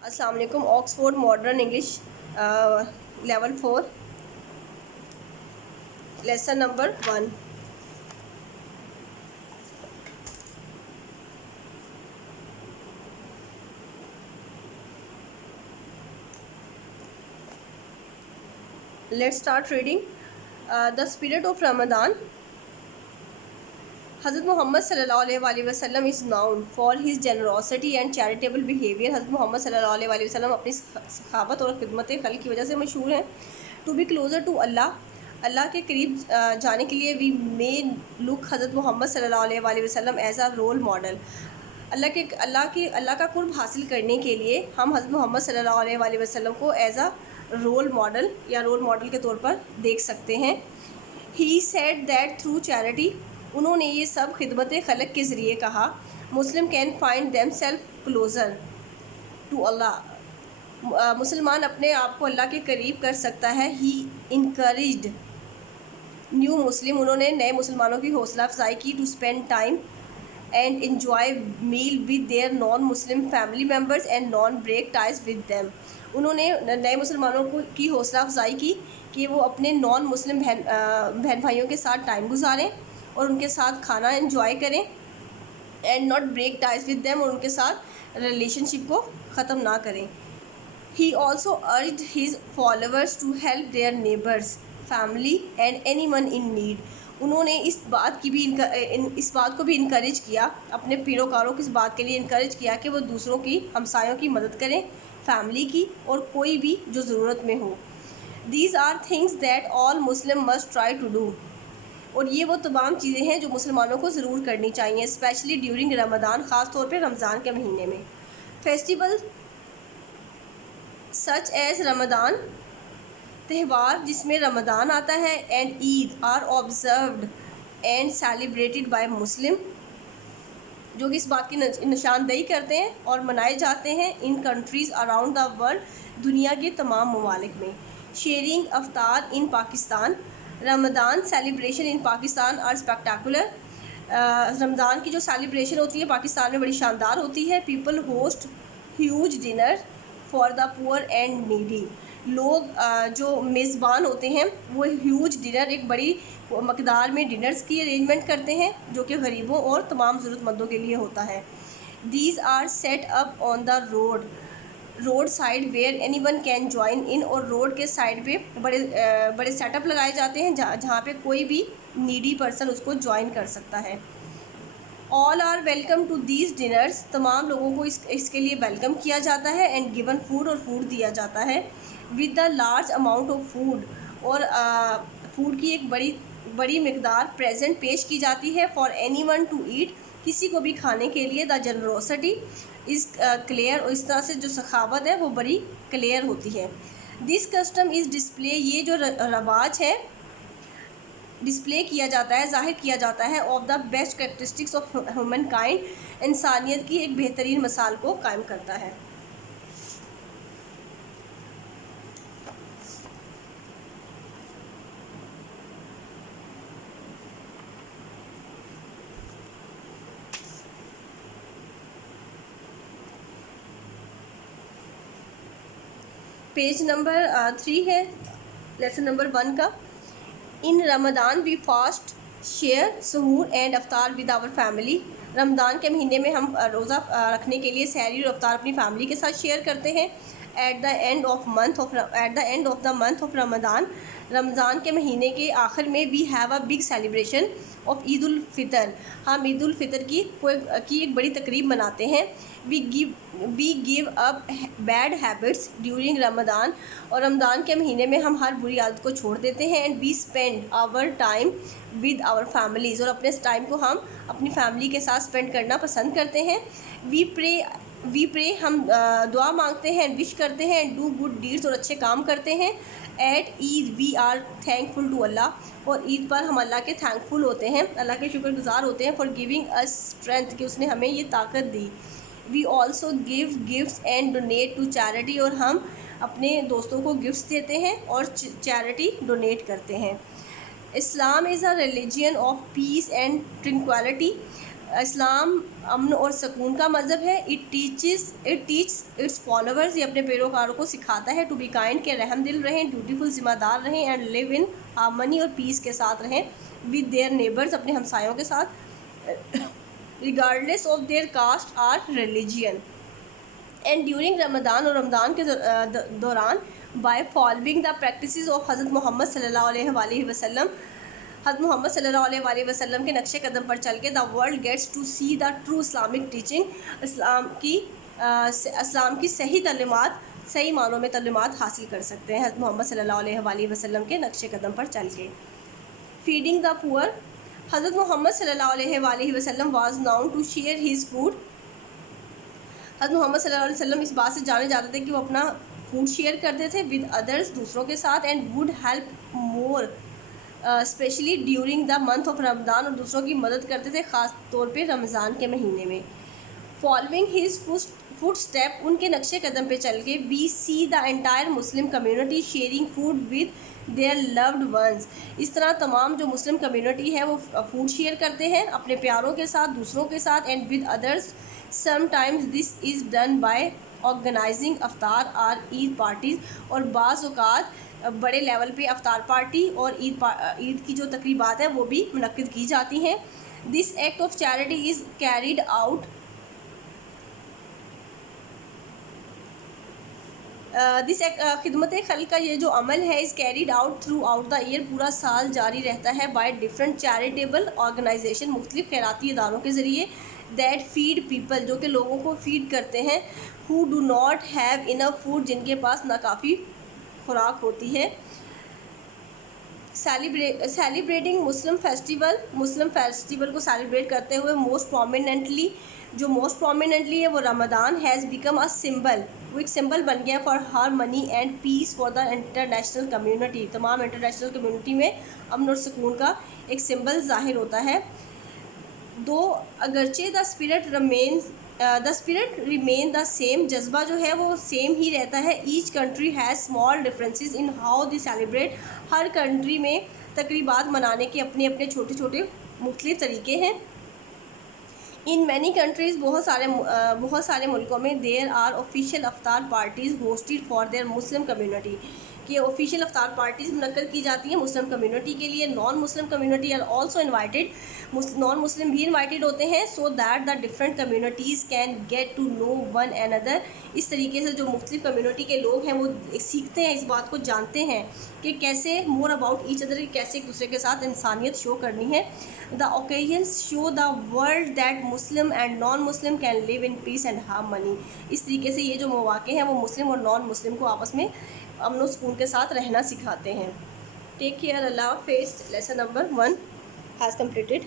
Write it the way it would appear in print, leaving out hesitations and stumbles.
अस्सलाम वालेकुम। Oxford modern English level 4 lesson number 1। Let's start reading. The spirit of Ramadan. हज़रत मोहम्मद सल्लल्लाहु अलैहि वसल्लम is noun for his generosity and charitable behaviour. हज़रत मोहम्मद सल्लल्लाहु अलैहि वसल्लम अपनी सखावत और खिदमत खल्क़ की वजह से मशहूर हैं। टू बी क्लोज़र टू अल्लाह के करीब जाने के लिए वी मे लुक हज़रत मोहम्मद सल्लल्लाहु अलैहि वसल्लम एज़ आ रोल मॉडल। अल्लाह का कुर्ब हासिल करने के लिए हम हज़रत मोहम्मद सल्लल्लाहु अलैहि वसल्लम को एज़ आ रोल मॉडल या रोल मॉडल के तौर पर देख सकते हैं। He said that through charity, उन्होंने ये सब खिदमत खलक के ज़रिए कहा, Muslim can find them self closer to Allah, मुसलमान अपने आप को अल्लाह के करीब कर सकता है। ही इनकरेज्ड न्यू मुस्लिम, उन्होंने नए मुसलमानों की हौसला अफजाई की to spend time and enjoy meal with their non Muslim family members and non break ties with them. उन्होंने नए मुसलमानों की हौसला अफजाई की कि वो अपने नॉन मुस्लिम बहन भाइयों के साथ टाइम गुजारें और उनके साथ खाना एंजॉय करें and not break ties with them, और उनके साथ रिलेशनशिप को ख़त्म ना करें। He also urged his followers to help their neighbours, family and anyone in need. उन्होंने इस बात को भी इनकरेज किया, अपने पैरोकारों को इस बात के लिए इनकरेज किया कि वो दूसरों की, हमसायों की मदद करें, फैमिली की और कोई भी जो ज़रूरत में हो। These are things that all Muslim must try to do, और ये वो तमाम चीज़ें हैं जो मुसलमानों को ज़रूर करनी चाहिए, स्पेशली ड्यूरिंग रमज़ान, ख़ास तौर पे रमज़ान के महीने में। फेस्टिवल सच एज़ रमज़ान, त्यौहार जिसमें रमज़ान आता है, and Eid are observed and celebrated by Muslim, जो कि इस बात की निशानदेही करते हैं और मनाए जाते हैं in countries around the world, दुनिया के तमाम ममालिक में। Sharing iftar in Pakistan, Ramzan celebration in Pakistan are spectacular. Ramzan की जो सेलिब्रेशन होती है पाकिस्तान में बड़ी शानदार होती है। People host huge dinner for the poor and needy, लोग जो मेज़बान होते हैं वो ह्यूज डिनर, एक बड़ी मकदार में डिनर्स की अरेंजमेंट करते हैं जो कि गरीबों और तमाम ज़रूरतमंदों के लिए होता है। These are set up on the road side where anyone can join in, और रोड के साइड पे बड़े सेटअप लगाए जाते हैं जहाँ पे कोई भी नीडी पर्सन उसको ज्वाइन कर सकता है। All are welcome to these dinners, तमाम लोगों को इसके लिए वेलकम किया जाता है। एंड गिवन फूड, और फूड दिया जाता है with the large amount of food, और फूड की एक बड़ी मकदार प्रेजेंट पेश की जाती है। For anyone to eat, किसी को भी खाने के लिए। द जनरोसिटी इज़ क्लियर, और इस तरह से जो सखावत है वो बड़ी क्लियर होती है। दिस कस्टम इज़ डिस्प्ले, ये जो रवाज है डिस्प्ले किया जाता है, ज़ाहिर किया जाता है of the best characteristics of human kind, इंसानियत की एक बेहतरीन मिसाल को कायम करता है। पेज नंबर 3 है लेसन नंबर 1 का। In Ramadan we fast share suhoor and iftar with our family, Ramzan के महीने में हम रोज़ा रखने के लिए सहरी और अफ्तार अपनी फैमिली के साथ शेयर करते हैं। At the end of the month of Ramzan, Ramzan के महीने के आखिर में we have a big celebration of Eid ul Fitr, हम ईद उल फितर की एक बड़ी तकरीब मनाते हैं। We give up bad habits during Ramzan, और रमज़ान के महीने में हम हर बुरी आदत को छोड़ देते हैं। And we spend our time with our families, और अपने टाइम को हम अपनी फैमिली के साथ स्पेंड करना पसंद करते हैं। वी प्रे, हम दुआ मांगते हैं, विश करते हैं, डू गुड डीड्स, और अच्छे काम करते हैं। At Eid we are thankful to Allah, और ईद पर हम अल्लाह के थैंकफुल होते हैं, अल्लाह के शुक्रगुजार होते हैं। फॉर गिविंग अस स्ट्रेंथ, कि उसने हमें ये ताकत दी। We also give gifts and donate to charity, और हम अपने दोस्तों को गिफ्ट्स देते हैं और चैरिटी डोनेट करते हैं। Islam is a religion of peace and tranquility, Islam अमन और सुकून का मज़हब है। इट टीच इट्स फॉलोअर्स, ये अपने पैरोकारों को सिखाता है टू बी काइंड, के रहम दिल रहें, ड्यूटीफुल जिम्मेदार रहें, एंड लिव इन हार्मनी और पीस के साथ रहें विद देयर नेबर्स, अपने हमसायों के साथ, regardless of their caste or religion. And during Ramadan, और रमदान के दौरान, by following the practices of हज़रत मोहम्मद सल्लल्लाहु अलैहि वसल्लम, हज़रत मोहम्मद सल्लल्लाहु अलैहि वसल्लम के नक्शे कदम पर चल के, the world gets to see the true Islamic teaching, Islam की सही तालीमात, सही मानों में तालीमात हासिल कर सकते हैं हज़रत मोहम्मद सल्लल्लाहु अलैहि वसल्लम के नक्शे कदम पर चल के। फीडिंग द पुअर, हज़रत मोहम्मद सल्लल्लाहु अलैहि वसल्लम was known to share his food, हज़रत मोहम्मद सल्लल्लाहु अलैहि वसल्लम इस बात से जाने जाते थे कि वो अपना फूड शेयर करते थे विद अदर्स, दूसरों के साथ, and would help more specially during the month of Ramzan, और दूसरों की मदद करते थे ख़ास तौर पे रमज़ान के महीने में। फॉलोइंग हिज फुट स्टेप, उनके नक्शे कदम पे चल के, we see the entire Muslim community sharing food with their loved ones, इस तरह तमाम जो मुस्लिम कम्युनिटी है वो फूड शेयर करते हैं अपने प्यारों के साथ, दूसरों के साथ, and with others. Sometimes this is done by organising iftar और ईद पार्टीज़, और बाज़ औक़ात बड़े लेवल पे अफ्तार पार्टी और ईद की जो तकरीबात है वो भी मुनक्किद की जाती हैं। This act of charity is carried out खिदमत खल का ये जो अमल है is carried out through out the year, पूरा साल जारी रहता है, बाय डिफरेंट चैरिटेबल ऑर्गेनाइजेशन, मुख्तलिफ खैराती इदारों के ज़रिए, दैट फीड पीपल, जो कि लोगों को फीड करते हैं, who do not have enough food, जिनके पास नाकाफ़ी खुराक होती है। सेलिब्रेटिंग मुस्लिम फेस्टिवल को सेलिब्रेट करते हुए, मोस्ट प्रोमिनेंटली है वो Ramadan, has become a symbol, वो एक सिंबल बन गया for harmony and peace for the international community, तमाम इंटरनेशनल कम्युनिटी में अमन और सुकून का एक सिंबल ज़ाहिर होता है। दो अगरचे the spirit remain the same, जज्बा जो है वो सेम ही रहता है। Each country has small differences in how they celebrate, her country में तकरीबात मनाने के अपने अपने छोटे छोटे मुख्तलिफ तरीके हैं। इन मैनी कंट्रीज़, बहुत सारे मुल्कों में, there are official iftar parties hosted for their Muslim community, कि ऑफिशियल अफ्तार पार्टीज़ मुनक्किद की जाती हैं मुस्लिम कम्युनिटी के लिए। Non Muslim community are also invited, non Muslim भी इन्वाइटेड होते हैं, so that the different communities can get to know one another, इस तरीके से जो मुख्तलिफ कम्युनिटी के लोग हैं वो सीखते हैं, इस बात को जानते हैं कि कैसे मोर अबाउट ईच अदर, कैसे एक दूसरे के साथ इंसानियत शो करनी है। The occasions show the world that Muslim and non Muslim can live in peace and harmony, इस तरीके से ये जो मौक़े हैं वो मुस्लिम और नॉन मुस्लिम को आपस में अमन और सुकून के साथ रहना सिखाते हैं। टेक केयर, अल्लाह हाफ़िज़। Lesson number 1 has completed.